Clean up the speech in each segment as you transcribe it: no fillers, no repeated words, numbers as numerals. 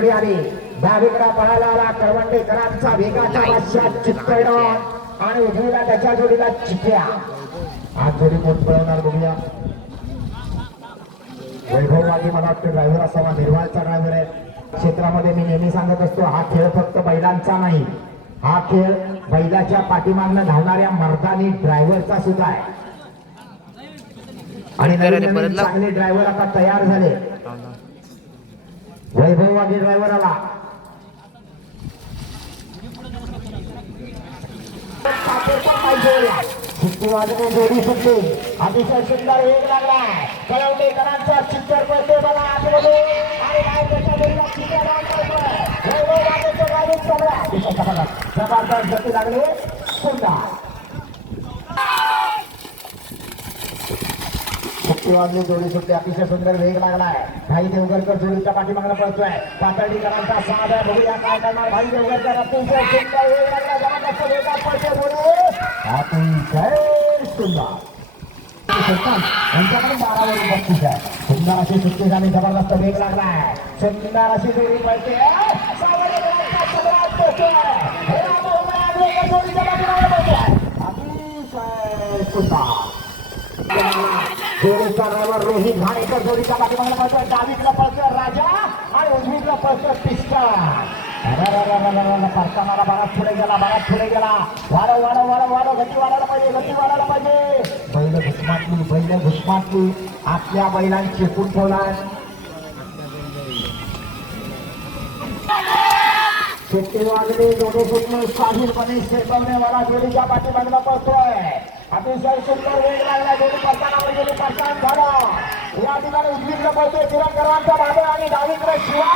जोडी आली डावीकडा पळायला आला करवंडेकरांचा वेगाचा बादशाह चित्तैडन आणि उजवीला त्याच्या जोडीला चिट्या. आज जोडी कोण पळवणार बघूया. वैभववादी मला वाटतं ड्रायव्हर असावा, निर्वाळचा ड्रायव्हर आहे. क्षेत्रामध्ये मी नेहमी सांगत असतो हा खेळ फक्त बैलांचा नाही, हा खेळ बैलाच्या पाठीमागनं धावणाऱ्या मर्दानी ड्रायव्हरचा सुद्धा आहे. आणि नवीन चांगले ड्रायव्हर आता तयार झाले. वैभववादी ड्रायव्हर आला. जोडी सुटली, अतिशय सुंदर वेग लागलाय. कळवणेकरांचा चित्तर पडते बघा आतमध्ये आणि जबरदस्त गती लागली. सुंदर वाजली, जोडी सुटली, अतिशय सुंदर वेग लागलाय. भाई देवगरकर जोडीच्या पाठीमागला पळतोय. पातळीकरांचा साथ आहे, बघूया काय करणार भाई देवगरकर. अतिशय सुंदर वेग लागला, जबरदस्त वेगात पळते जोडी, अतिशय सुंदर. यांच्याकडे 12 वर 32 आहे. सुंदर अशी सुट्टी झाली, जबरदस्त वेग लागलाय. सुंदर अशी जोडी पळते. अतिशय सुंदर जोडीचा ड्रायव्हर रोहित घाणेकर जोडीच्या पाठीमागला पळतोय. डावीकडे पळतोय राजा आणि उजवीकडे पळतोय पिस्टन. परतानाला बराच पुढे गेला, बराच पुढे गेला. वाढव वाढव वाढव वाढव, गती वाढायला पाहिजे, गती वाढायला पाहिजे. बैल घुसमाटली, बैल घुसमाटली. आपल्या बैलांची चेपून ठेवलाय. शेट्टी वाजले, जोडे सुटले, साहिलपणे शेतवण्यावाला जोडीच्या पाठीमागला पळतोय. अतिशय सुंदर वेग लागला, जोडी परतानावर गेली, परतान झालं. या ठिकाणी उजवीकडे पळतोय तिरंगकरांचा बाबा आणि डावीकडे शिवा.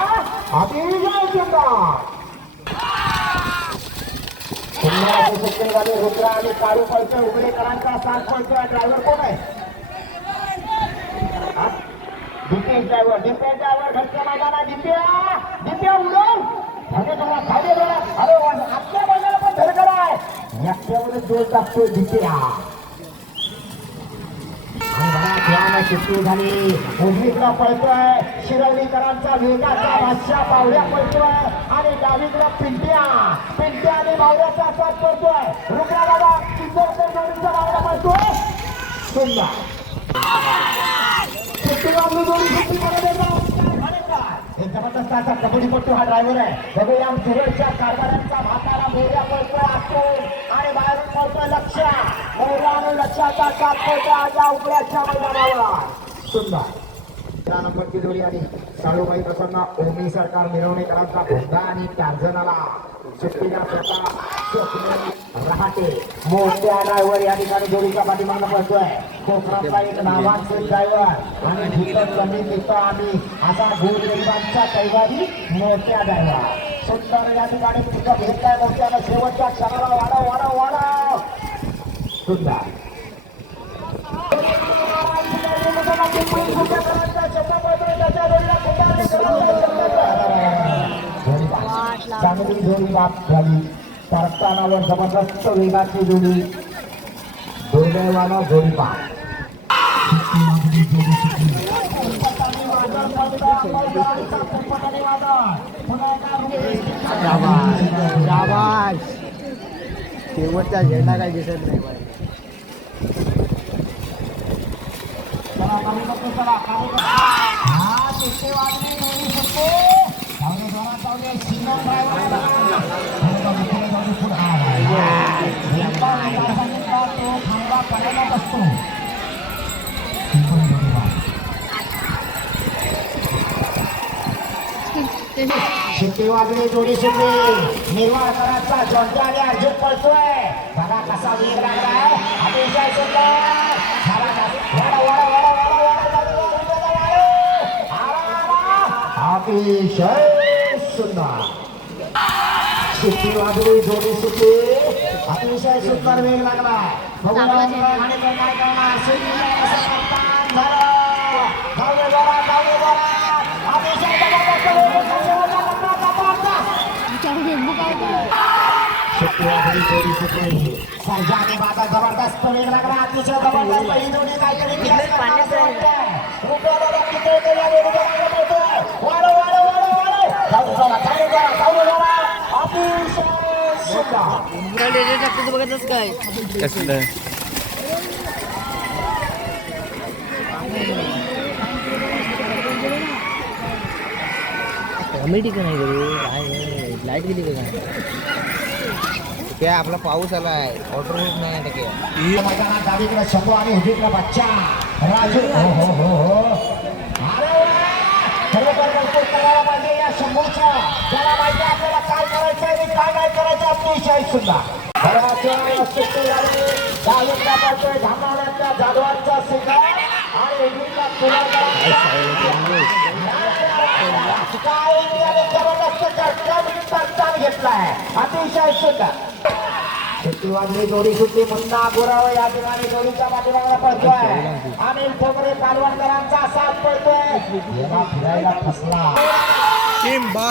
अतिशय सुंदर सुंदर झाले. रुद्रा आणि काळू पळतोय, उघडेकरांचा साथ पळतोय. ड्रायव्हर कोण आहे? दीपेश ड्रायव्हर, दीपेश ड्रायव्हर घरच्या मैदानात. दिप्या दिप्या उडव धागे जोडा, धागे जोडा. अरे आपल्या बैलाला पण धडकड आहे, एकट्यावर जोर टाकतोय दिप्या. शिट्टी झाली, उजवीकडे पळतोय शिरवलीकरांचा वेगाचा बादशाह पावड्या पळतोय आणि डावीकडे पिंट्या पिंट्या आणि बावड्याचा साथ पळतोय. रुद्रा बाबा चिंचवडकर जोडीचा बावडा पळतोय. सुंदर एक जबरदस्त असा कबड्डीपट्टू हा ड्रायव्हर आहे. बघूया सुरेशच्या कारभारांचा भाताला मोर्या पळतोय आतून आणि बाहेरून पळतोय लक्ष. मोर्या आणि लक्षाचा साथ पळतोय आजा उघड्याच्या मैदानावर. सुंदर त्या नंबरची जोडी आणि साळूबाई प्रसन्न ओमी सरकार मिरवणेकरांचा भोंगा आणि टार्झनाला सुट्टीला रहाटे मोठ्या ड्रायव्हर या ठिकाणी जोडीच्या पाठीमागला पळतोय. कोकणातला एक नावांचे ड्रायव्हर आणि जिथं कमी तिथं आम्ही असा गोरगरिबांचा कैवारी मोठ्या ड्रायव्हर. सुंदर या ठिकाणी तिथं भेटलाय मोठ्यानं शेवटच्या क्षणाला. वाढव वाढव वाढव. सुंदर चांगली जोडी बाप झाली. परतानावर जबरदस्त वेगाची जोडी, दुर्दैवानं जोडी बाप. शेवटचा झेंडा काही दिसत नाही. शिट्टी वाजली, जोडी सुटली. निर्वाळकरांचा जॉन्टी आणि अर्जुन पळतोय. बघा कसा वेग लागलाय. अतिशय सुंदर. अतिशय सुंदर शिट्टी वाजली, जोडी सुटली. अतिशय सुंदर वेग लागलाय. बघूया काय करणार. सर्जाने माझा जबरदस्त वेग लागला. अतिशय जबरदस्त ही जोडी काहीतरी बघतच काय कसलं कॉमेडी का नाही करू लाईट गेली का काय आपला पाऊस आलाय ऑर्डर होत नाही आता काय मैदानात डावीकडे शंभू आणि उजवीकडे बच्चा राजू हो अरे वा! खरोखर कौतुक करायला पाहिजे या शंभूच्या त्याला माहिती आहे आपल्याला काय करायचं आणि काय नाही करायचं अतिशय सुंदर डावीकडे पडतोय धामणाऱ्याच्या जाधवांचा सिंगर आणि उजवीकडे जबरदस्त घेतलाय अतिशय सुंदर सुट्टी वाजली जोडी सुट्टी मुन्ना गुराव या ठिकाणी जोडीच्या पाठीमागे पडतोय अनिल ठोकरे कालवणकरांचा साथ पडतोय याला फिरायला फसला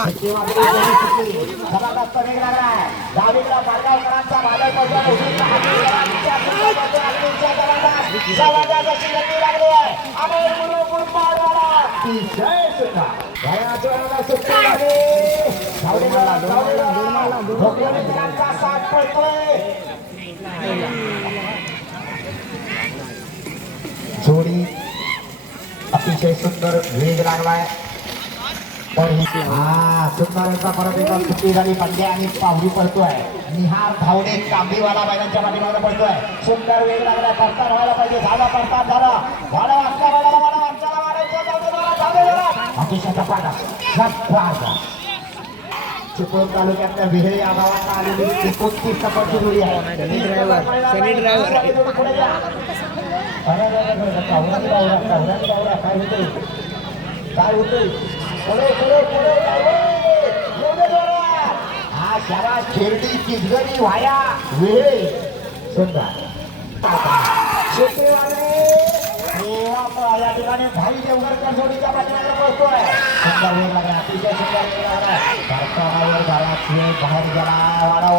सुट्टी वाजली जोडी सुट्टी जबरदस्त वेग लागलाय डावीकडे मार्गावकरांचा भाजप पडतोय उजवीकडे हाकेकरांच्या सुट्टीमध्ये अग्नीच्या जबरदस्त जबरदस्त गती लागली आहे अनिल गुरु गुरपाडवाला अतिशय सुंदर घराच्या सुट्टी लागली ठोकरेकरांचा साथ पडतोय जोडी अतिशय सुंदर वेग लागलाय सुंदर परत एकदा सुट्टी झाली पंड्या आणि पाहुरी पडतोय निहार धावणे कांबीवाला बैलांच्या पाठीमागे पडतोय सुंदर वेग लागलाय पडताना व्हायला पाहिजे झाला पडताना झाला वाडा वाजता वाडा वाजताला वाढायचं अतिशय झपाटा चिपळूण तालुक्यातल्या विहिरी या गावात आलेली 29 टप्प्याची जोडी आहे सनी ड्रायव्हर पुढे जा. काय होतंय पुढे हा शाळा खेळडी चिचगरी वाया वेळे सुंदर या ठिकाणी भाई देवगरकर जोडीच्या पाठीमागे पोहोचतोय सुंदर वेग लागला अतिशय सुंदर वेग लागला कारखानावर झाला खेळ बाहेर गेला वाडा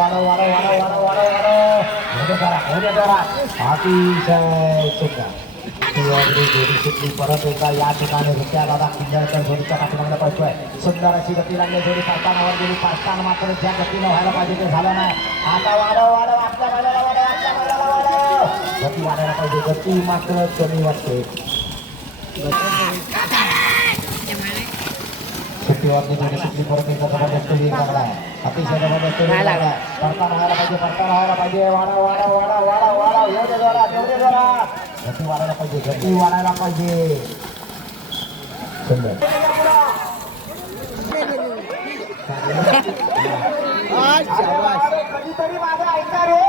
अतिशय सुंदर जोडी सुटली परत एकदा या ठिकाणी रुपया दादा किंजळकर जोडीच्या पाठीमागे पडतोय सुंदर अशी गती लागली जोडी पाचतानावर गेली पाचताना मात्र ज्या गतीनं व्हायला पाहिजे ते झालं नाही आता वाढव आपल्या बैलाला वाढव गती वाढायला पाहिजे गती मात्र कमी वाटते सुट्टीवरती जोडी सुटली परत एकदा जबरदस्त वेग लागलाय अतिशय जबरदस्त वेग लागलाय पडताना व्हायला पाहिजे वाढव एवढे जोरात गती वाढायला पाहिजे सुंदर कधीतरी माझं ऐका रे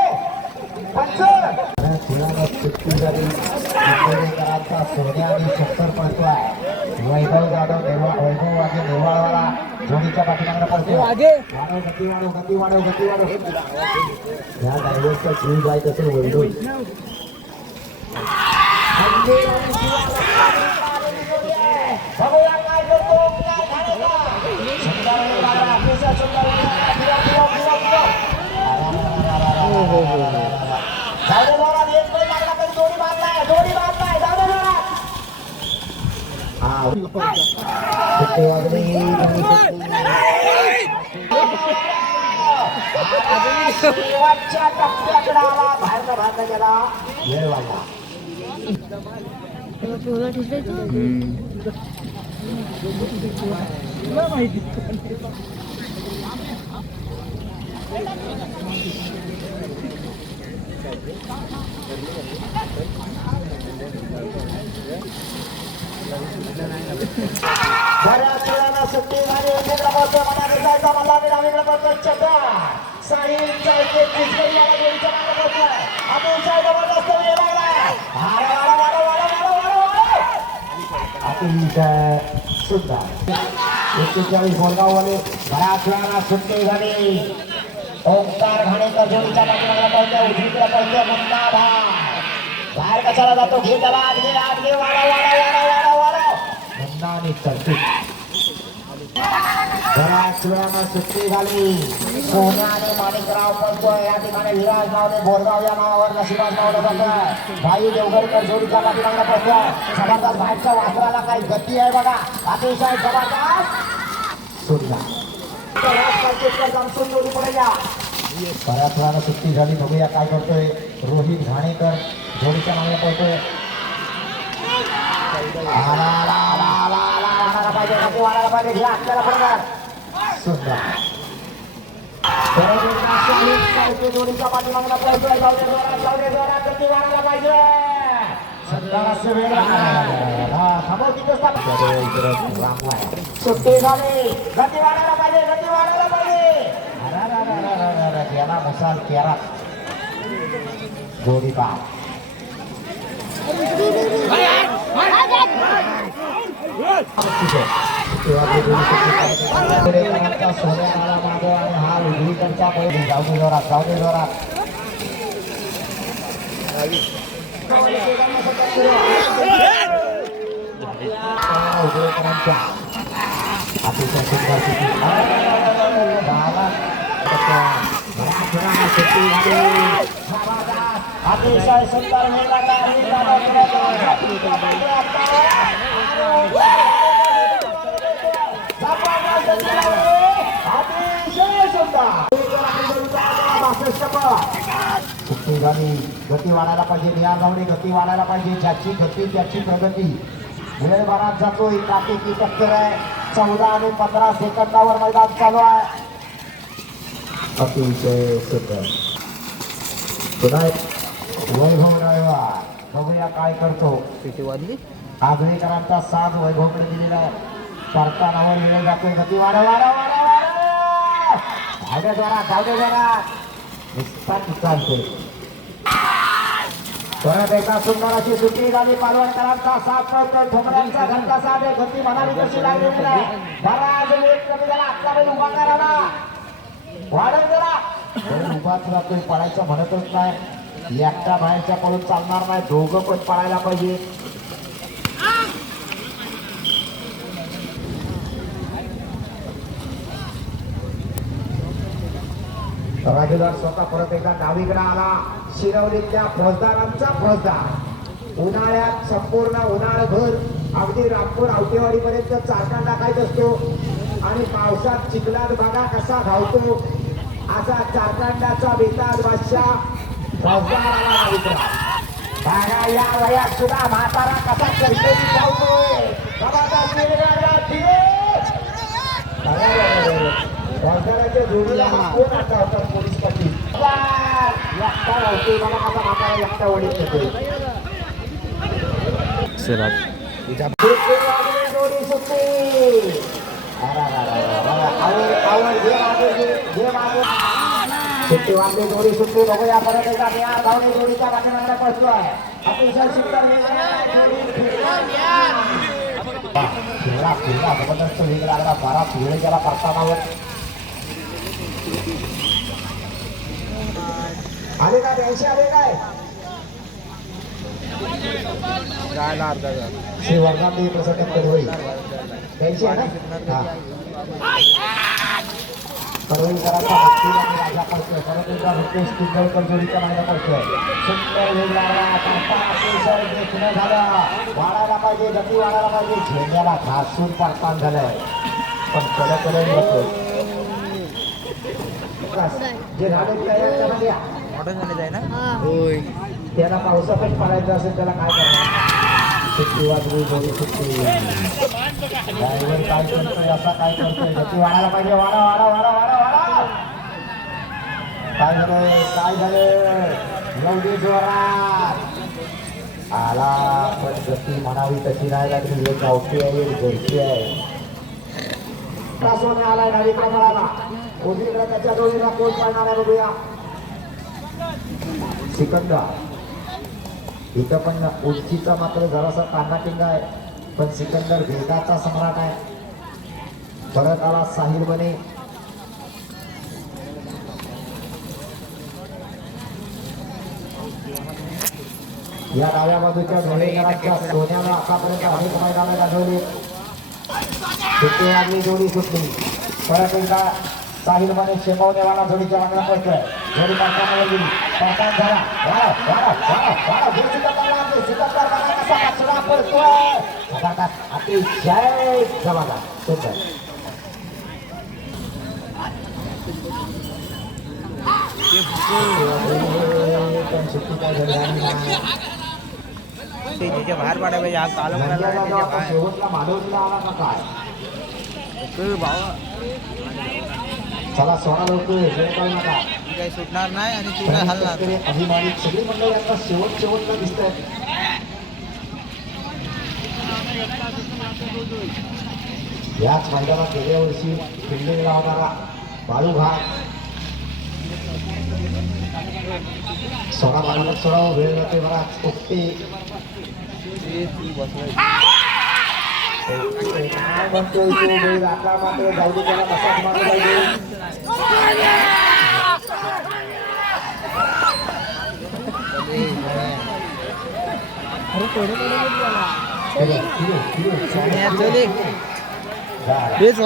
सोन्या आणि शक्कर पडतोय वैभव जाधव वैभव वागे नेवाळवाला जोडीच्या पाठीमागे पडतोय गती वाढव या ड्रायव्हरचा जीव जायचं असेल वैभव शेवटच्या टप्प्याकडे आला बाहेरचा गेला वेळ वाढला बऱ्याच वेळाला सुट्टी झाली उजवीकडे पळतोय मनाने जायचा मला डावीकडे पळतोय चटा साहिलच्या इथे कुसगरीवाला जोडीच्या मागे पळतोय अतिशय जबरदस्त वेग लागलाय अतिशय सुंदर 41 बोलगाववाले बऱ्याच वेळाला सुट्टी झाली ओंकार घाणेकर जोडीच्या पाठीमागे पळतोय उजवीकडे पळतोय मुन्ना बाहेर कशाला जातो घे त्याला आत घे वाडा मुन्ना आणि तरतूद बऱ्याच वेळानं सुट्टी झाली सोन्या आणि माणिकराव पळतोय या ठिकाणी विराज नावने बोरगाव या नावावर नशिबाज नावलं जातोय भाई देवगरकर जोडीच्या पाठीमागे पळतोय जबरदस्त बाहेरच्या वासराला काही गती आहे बघा अतिशय जबरदस्त सुंदर शेतकर जामसून जोडी पुढे या बऱ्याच वेळानं सुट्टी झाली बघूया काय करतोय रोहित घाणेकर जोडीच्या मागे पळतोय वाढायला पाहिजे घ्या आपल्याला बरोबर सुंदर जोडीच्या पाठीमागला पळतोय जाऊ दे जोरात गती वाढायला पाहिजे सुट्टी झाली गती वाढायला पाहिजे गेला मुसाल केरा जोडी पा सोन्याला मागे आणि हा उजवीकडचा पहिले जाऊ दे जोरात अतिशय सुंदर सुट्टी झाली गती वाढायला पाहिजे निहार धावणे गती वाढायला पाहिजे ज्याची गती त्याची प्रगती वेळ भरात जातोय काटेकी टक्कर आहे 14 आणि 15 सेकंदावर मैदान चालू आहे अतिशय सुंदर पुन्हा वैभव ड्रायव्हर बघूया काय करतो किती वाजली आगळेकरांचा साथ वैभवकडे दिलेला आहे परतानावर वेळ जातोय गती वाढ जाऊ दे चालते परत एका सुंदर अशी सुट्टी झाली पालवणकरांचा साथ पळतोय ठोकऱ्यांचा घंटा साथ आहे गती म्हणाली कशी लागलेली नाही बराच वेग कमी झाला आजचा वेळ उभा करायला वाढत गेला उभाच राहतोय पळायचं म्हणतच नाही एकटा बाहेरच्या पळून चालणार नाही दोघं पण पळायला पाहिजे राजूदार स्वतः परत एकदा डावीकडे आला शिरवलीच्या फौजदारांचा फौजदार उन्हाळ्यात संपूर्ण उन्हाळभर अगदी रामपूर आवटेवाडी पर्यंत चारका टाकायचा असतो आणि पावसात चिखलात बघा कसा धावतो असा चारकांडाचा बेताज बादशाह फौजदार आला बघा या वयात सुद्धा म्हातारा कसा करकेली धावतोय फौजदाराच्या जोडीला कोण आता होता पोलीस पाटील एकटा धावतोय बघा कसा म्हातारा एकटा वडीत येतोय जोडी सुट्टी सुट्टी वाजली जोडी सुट्टी बघूया परत एकदा निहार धावणे जोडीच्या पाठीमागे पोहोचतोय अतिशय सुंदर फिरला जबरदस्त वेग लागला बराच वेळ गेला परतानावर आले का 82 आले काय श्री वर्गामध्ये प्रसन्न कडवई 82 आहे ना कडवईकरांचा भक्ती आणि राजा पडतोय परत एकदा रुपेश किंजळकर जोडीच्या मागे पडतोय सुंदर वेग लागला अतिशय देखणं झालं वाढायला पाहिजे गती वाढायला पाहिजे झेंड्याला घासून पाडतान झालंय पण कडकडे नको जे झाले तयार करा द्या मॉडर्न झाले जाय ना होय त्याला पावसातच पडायचं असेल त्याला काय करणार सुट्टी वाजवी जोडी सुट्टी ड्रायव्हर काय करतोय असा काय करतोय गती वाढायला पाहिजे वाढा वाढा वाढा वाढा वाढा काय झालं एवढी जोरात आला पण गती म्हणावी तशी नाही लागली एक गावठी आहे एक घरची आहे सोने आलाय डावीकडे मिळाला उजवीकडे त्याच्या जोडीला कोण पाळणार आहे बघूया सिकंदर इथं पण उंचीचा मात्र जरासा कांदा टिंगा आहे पण सिकंदर वेगाचा सम्राट आहे परत आला साहिल बने या डाव्या बाजूच्या धोळेकरांच्या सोन्याला आतापर्यंत अनेक मैदानं गाजवली सुट्टी लागली जोडी सुटली परत एकदा साहिल बने शेंबवणेवाला जोडीच्या मागण्या पोहोचतोय जोडी पाडताना गेली पाडताना झाला अतिशय जबरदस्त सुंदर पण सुट्टी काय घडणार नाही. ते त्याच्या बाहेर पाडायला पाहिजे हा कालो करायला त्याच्या बाहेर शेवटला माधवला आला का काय? भावा चला सोडा लवकर वेळ काढू नका. ती काही सुटणार नाही आणि तू काय हलणार तरी अभिमानित सगळी मंडळी आता शेवटला दिसत आहेत. याच मैदानात गेल्या वर्षी फिल्डिंग लावणारा बाळूघाट सोडा बाळूघाट सोडा वेळ जाते बराच ओके तू बसलाय म्हणतोय तो बैल आता मात्र जाऊ दे त्याला कसाच मारला पाहिजे. चल